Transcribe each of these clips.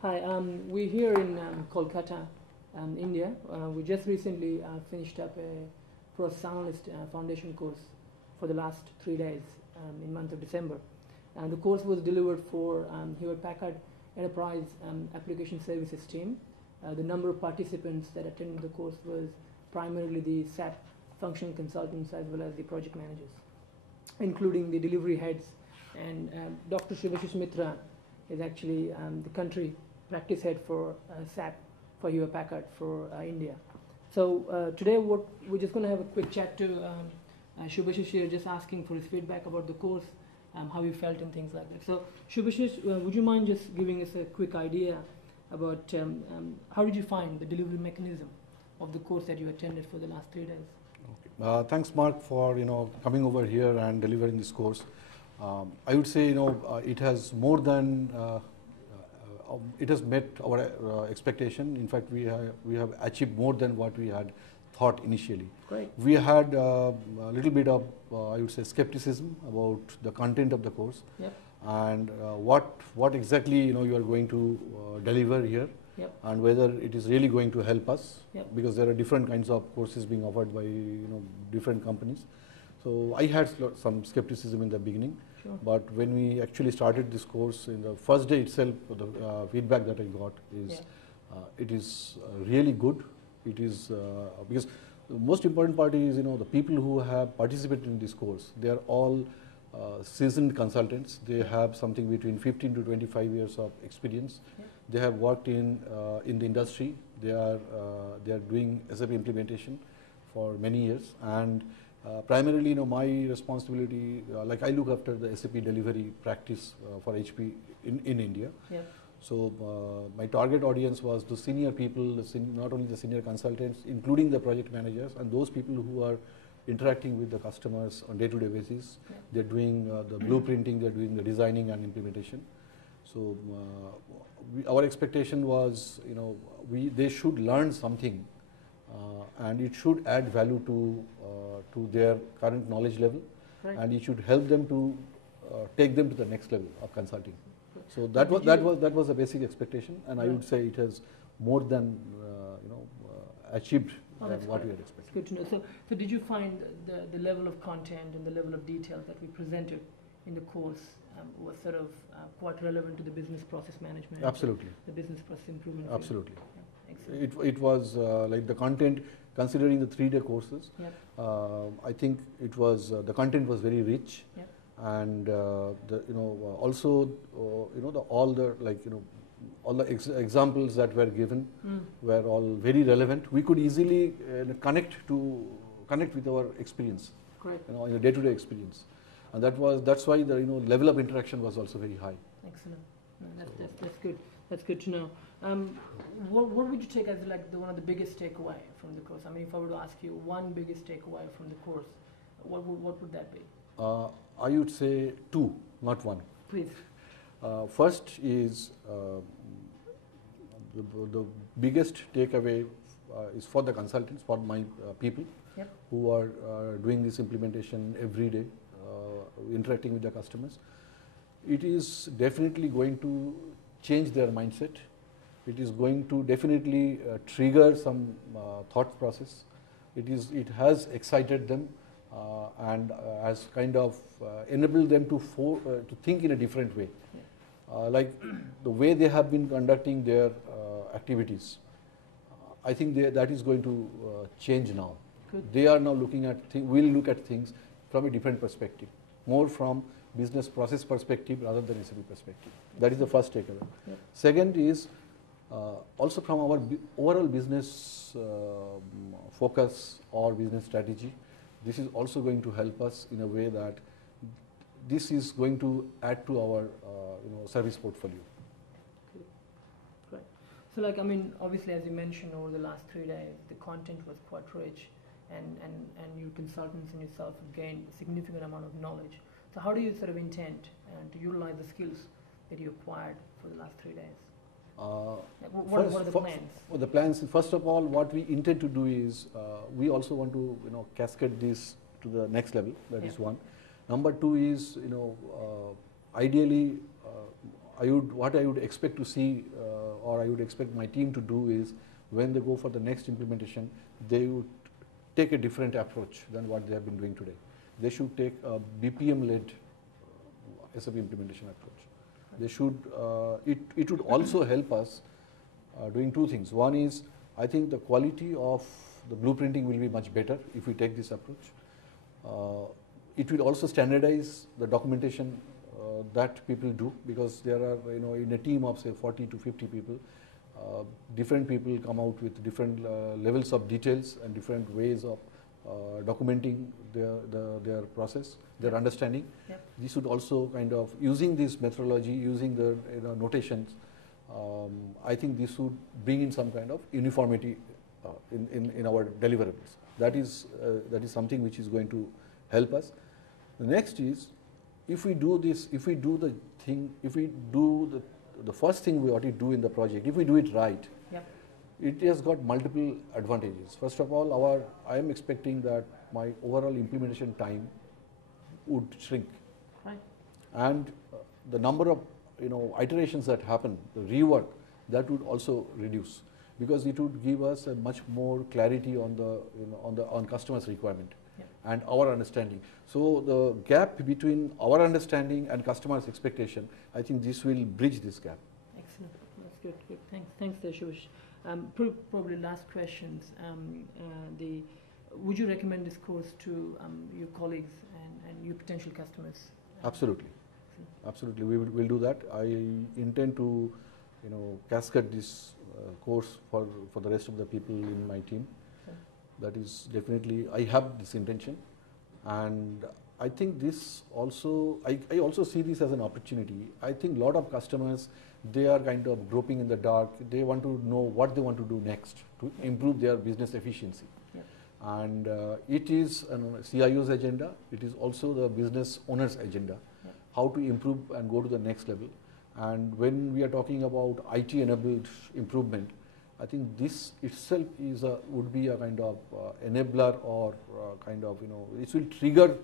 Hi, we're here in Kolkata, India. We just recently finished up a process analyst foundation course for the last 3 days in month of December. And the course was delivered for Hewlett Packard Enterprise Application Services team. The number of participants that attended the course was primarily the SAP functional consultants as well as the project managers, including the delivery heads. And Dr. Shubhashish Mitra is actually the country practice head for SAP for Hewlett Packard for India. So today we're just going to have a quick chat to Shubhashish here, just asking for his feedback about the course, how he felt and things like that. So Shubhashish, would you mind just giving us a quick idea about how did you find the delivery mechanism of the course that you attended for the last 3 days? Okay. Thanks, Mark, for coming over here and delivering this course. I would say it has more than it has met our expectation. In fact, we have achieved more than what we had thought initially. Great. We had a little bit of I would say skepticism about the content of the course. Yep. And what exactly you are going to deliver here. Yep. And whether it is really going to help us. Yep. Because there are different kinds of courses being offered by different companies. So I had some skepticism in the beginning. Sure. But when we actually started this course, in the first day itself, the feedback that I got is it is really good. It is because the most important part is the people who have participated in this course, they are all seasoned consultants. They have something between 15 to 25 years of experience. Yeah. They have worked in the industry. They are doing SAP implementation for many years, and primarily, my responsibility, like I look after the SAP delivery practice for HP in India. Yeah. So my target audience was the senior people, not only the senior consultants, including the project managers and those people who are interacting with the customers on day-to-day basis. Yeah. They're doing the blueprinting, they're doing the designing and implementation. So our expectation was, they should learn something. And it should add value to their current knowledge level, Right. and it should help them to take them to the next level of consulting. So that was the basic expectation, and I would say it has more than achieved what we had expected. It's good to know. So did you find the level of content and the level of detail that we presented in the course was sort of quite relevant to the business process management? Absolutely. The business process improvement. Absolutely. Yeah, excellent. It was like the content, considering the 3-day courses. Yep. I think it was the content was very rich. Yep. And also all the examples that were given were all very relevant. We could easily connect with our experience. Great. In the day-to-day experience, and that's why the level of interaction was also very high. Excellent. No, that's good. That's good to know. What would you take as one of the biggest takeaway from the course? I mean, if I were to ask you one biggest takeaway from the course, what would that be? I would say 2, not 1. Please. First is the biggest takeaway is for the consultants, for my people. Yep. Who are doing this implementation every day, interacting with the customers. It is definitely going to change their mindset. It is going to definitely trigger some thought process. It has excited them and has kind of enabled them to think in a different way. Yeah. Like the way they have been conducting their activities. I think that is going to change now. Good. They are now will look at things from a different perspective, more from business process perspective rather than SAP perspective. That is the first takeaway. Yep. Second is also from our overall business focus or business strategy. This is also going to help us in a way that this is going to add to our service portfolio. Good. Great. So obviously as you mentioned, over the last 3 days, the content was quite rich, and your consultants and yourself have gained a significant amount of knowledge. So how do you sort of intend to utilize the skills that you acquired for the last 3 days? What are the plans? The plans, first of all, what we intend to do is we also want to cascade this to the next level. That is one. Number 2 is ideally what I would expect to see or I would expect my team to do is, when they go for the next implementation, they would take a different approach than what they have been doing today. They should take a BPM-led SAP implementation approach. They should, it would also help us doing two things. One is, I think the quality of the blueprinting will be much better if we take this approach. It will also standardize the documentation that people do, because there are, in a team of say 40 to 50 people, different people come out with different levels of details and different ways of documenting their process, their understanding. Yep. This would also kind of, using this methodology, using the notations, I think this would bring in some kind of uniformity in our deliverables. That is something which is going to help us. The next is, if we do this, if we do the first thing we ought to do in the project, if we do it right, Yep. it has got multiple advantages. First of all, I am expecting that my overall implementation time would shrink, Right. and the number of iterations that happen, the rework, that would also reduce, because it would give us a much more clarity on the customers' requirement. Yep. And our understanding. So the gap between our understanding and customers' expectation, I think this will bridge this gap. Excellent. That's good. Good. Thanks, Subhash. Probably last questions. Would you recommend this course to your colleagues and your potential customers? Absolutely. Absolutely. We'll do that. I intend to, cascade this course for the rest of the people in my team. That is definitely, I have this intention, and I think this also, I also see this as an opportunity. I think a lot of customers, they are kind of groping in the dark. They want to know what they want to do next to improve their business efficiency. Yep. And it is a CIO's agenda. It is also the business owner's agenda, Yep. how to improve and go to the next level. And when we are talking about IT-enabled improvement, I think this itself would be a kind of enabler, or kind of, it will trigger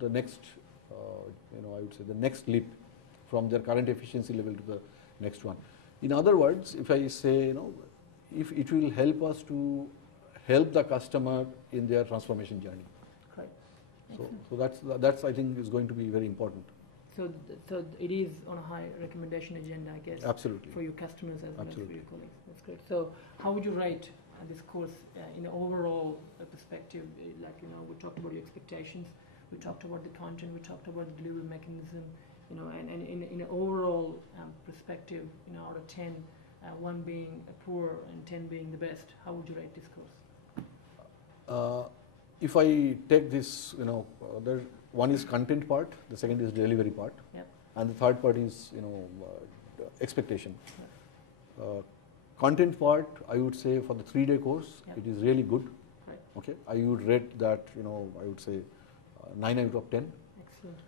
the next, I would say the next leap from their current efficiency level to the next one. In other words, if I say, if it will help us to help the customer in their transformation journey. Right. So that's I think is going to be very important. So it is on a high recommendation agenda, I guess. Absolutely. For your customers as well as for Absolutely. your colleagues. That's great. So how would you rate this course in an overall perspective? We talked about your expectations, we talked about the content, we talked about the delivery mechanism, and in an overall perspective, out of 10, 1 being poor and 10 being the best, how would you rate this course? If I take this, one is content part, the second is delivery part, Yep. and the third part is expectation. Content part, I would say for the 3-day course, Yep. it is really good. Right. Okay, I would rate that, I would say 9 out of 10. Excellent.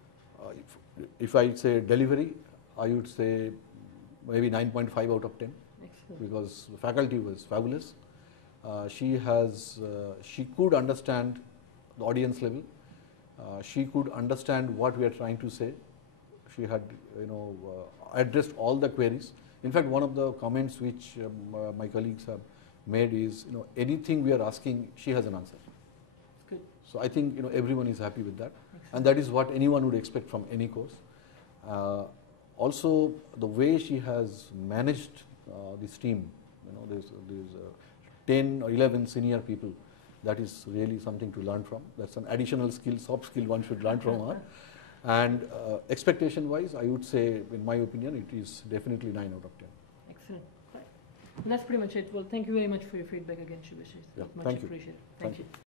If I say delivery, I would say maybe 9.5 out of 10, Excellent. because the faculty was fabulous. She could understand the audience level. She could understand what we are trying to say. She had, addressed all the queries. In fact, one of the comments which my colleagues have made is, anything we are asking, she has an answer. Good. So I think, everyone is happy with that. Excellent. And that is what anyone would expect from any course. Also, the way she has managed this team, there's 10 or 11 senior people, that is really something to learn from. That's an additional skill, soft skill one should learn from her. And expectation-wise, I would say, in my opinion, it is definitely 9 out of 10. Excellent. Right. That's pretty much it. Well, thank you very much for your feedback again, Subhash. Yeah, Much thank you. appreciated. Thank Thank you.